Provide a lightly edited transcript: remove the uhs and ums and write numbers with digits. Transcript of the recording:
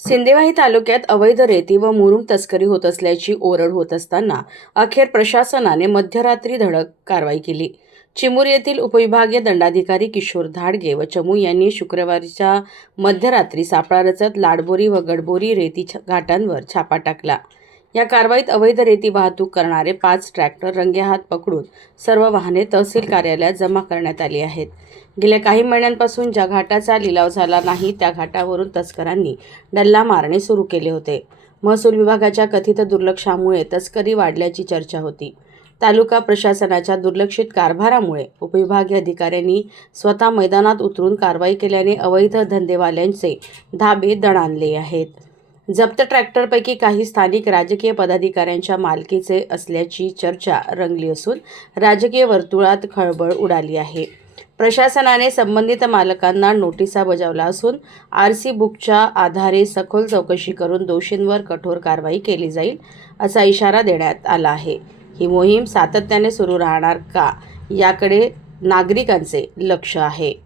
सिंदेवाही तालुक्यात अवैध रेती व मुरुम तस्करी होत असल्याची ओरड होत असताना अखेर प्रशासनाने मध्यरात्री धडक कारवाई केली। चिमूर येथील उपविभागीय दंडाधिकारी किशोर धाडगे व चमू यांनी शुक्रवारच्या मध्यरात्री सापळा रचत लाडबोरी व गडबोरी रेती घाटांवर छापा टाकला। या कारवाईत अवैध रेती वाहतूक करणारे 5 ट्रॅक्टर रंगेहात पकडून सर्व वाहने तहसील कार्यालयात जमा करण्यात आली आहेत। गेल्या काही महिन्यांपासून ज्या घाटाचा लिलाव झाला नाही त्या घाटावरून तस्करांनी डल्ला मारणे सुरू केले होते। महसूल विभागाच्या कथित दुर्लक्षामुळे तस्करी वाढल्याची चर्चा होती। तालुका प्रशासनाच्या दुर्लक्षित कारभारामुळे उपविभागीय अधिकाऱ्यांनी स्वतः मैदानात उतरून कारवाई केल्याने अवैध धंदेवाल्यांचे धाबे दणाणले आहेत। जप्त ट्रॅक्टरपैकी काही स्थानिक राजकीय पदाधिकाऱ्यांच्या मालकीचे असल्याची चर्चा रंगली असून राजकीय वर्तुळात खळबळ उडाली आहे। प्रशासनाने संबंधित मालकांना नोटिसा बजावल्या असून आरसी बुकच्या आधारे सखोल चौकशी करून दोषींवर कठोर कारवाई केली जाईल असा इशारा देण्यात आला आहे। ही मोहीम सातत्याने सुरू राहणार का याकडे नागरिकांचे लक्ष आहे।